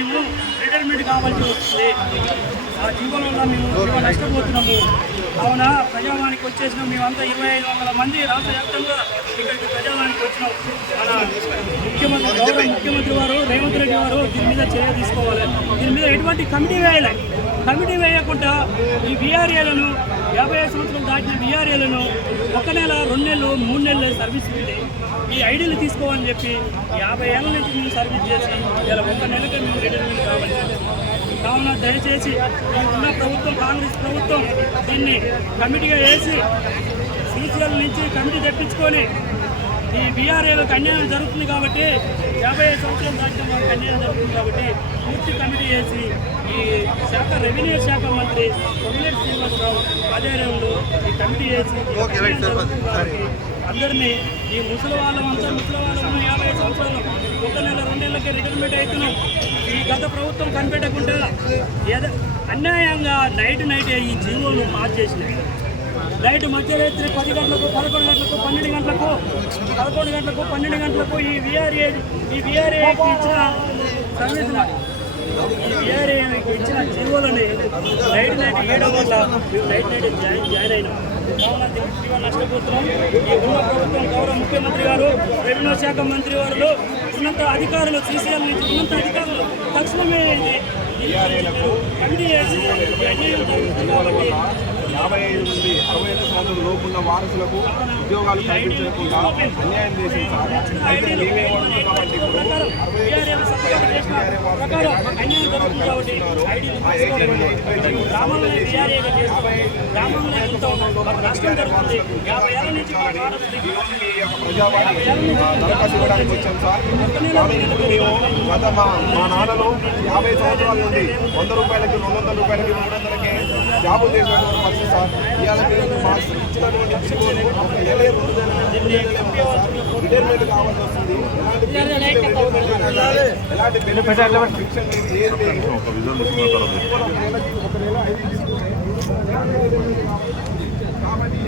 మేము రిటైర్మెంట్ కావాల్సి వస్తుంది. ఆ జీవనం వల్ల మేము నష్టపోతున్నాము. కావున ప్రజావానికి వచ్చేసినాం. మేమంతా 2500 మంది రాష్ట్ర వ్యాప్తంగా ఇక్కడికి ప్రజావానికి వచ్చినాం. మన ముఖ్యమంత్రి వారు రేవంత్ రెడ్డి గారు దీని మీద చర్య తీసుకోవాలి. దీని మీద ఎటువంటి కమిటీ వేయాలి. కమిటీ వేయకుండా ఈ బీఆర్ఏలను 55 సంవత్సరాలు దాటిన బీఆర్ఏలను 1 నెల 2 నెలలు 3 నెలలు సర్వీస్ ఉంది. ఈ ఐడీలు తీసుకోవాలని చెప్పి 50 ఏళ్ళ నుంచి మేము సర్వీస్ చేసి ఇలా 1 నెలకే మేము రిటైర్మెంట్ కావాలి. కావున దయచేసి ఉన్న ప్రభుత్వం కాంగ్రెస్ ప్రభుత్వం దీన్ని కమిటీగా వేసి సీసీఎల్ నుంచి కమిటీ తెప్పించుకొని ఈ బీఆర్ఏలకు అన్యాయం జరుగుతుంది కాబట్టి 55 సంవత్సరాలు దాటిన వారికి అన్యాయం జరుగుతుంది కాబట్టి పూర్తి కమిటీ వేసి ఈ శాఖ రెవెన్యూ శాఖ మంత్రి కొమ్మినేని శ్రీనివాసరావు ఆధ్వర్యంలో ఈ కమిటీ వేసి అందరినీ ఈ ముసలి వాళ్ళమంతా 50 సంవత్సరాలు 1 నెల 2 నెలలకి రిటైర్మెంట్ అవుతున్నాం. ఈ గత ప్రభుత్వం కనిపెట్టకుండా అన్యాయంగా నైట్ ఈ జీవోలు పాస్ చేసినాయి. నైట్ మధ్యరాత్రి 10 గంటలకు 11 గంటలకు 12 గంటలకు 11 గంటలకు 12 గంటలకు ఈ బీఆర్ఏకి ఇచ్చిన సర్వీస్ ఈ బీఆర్ఏకి ఇచ్చిన జీవోలని నైట్ 7 వల్ల నైట్ జాయిన్ అయినాం. నష్టపోతున్నాం. ఈ ఉన్న ప్రభుత్వం గౌరవ ముఖ్యమంత్రి గారు రెవెన్యూ శాఖ మంత్రి వారు ఉన్నత అధికారులు సీసీఎల్ నుంచి ఉన్నత అధికారులు తక్షణమే కమిటీ చేసి అన్యాయం జరుగుతుంది కాబట్టి 55 నుండి 65 సంవత్సరాల లోపు ఉన్న వారసులకు ఉద్యోగాలు కల్పించకుండా అన్యాయం చేసింది సార్. అయితే మేమేమంటున్నామంటే ఇప్పుడు ప్రజావాణి దరఖాస్తు ఇవ్వడానికి వచ్చాం సార్. కానీ ఇప్పుడు మేము గత మా నాన్నలు 50 సంవత్సరాల నుండి 100 రూపాయలకి 200 రూపాయలకి 300లకి జాబులు చేసినటువంటి పరిస్థితి సార్. ఇవాళ మీరు మాకు ఇచ్చినటువంటి జీవోలు 1 నెల 2 నెలలు రిటైర్మెంట్ కావాల్సి వస్తుంది. ఎలాంటి బెనిఫిట్ ఫిక్షన్ లేదు, ఏది లేదు. 1 నెల 5 కాబట్టి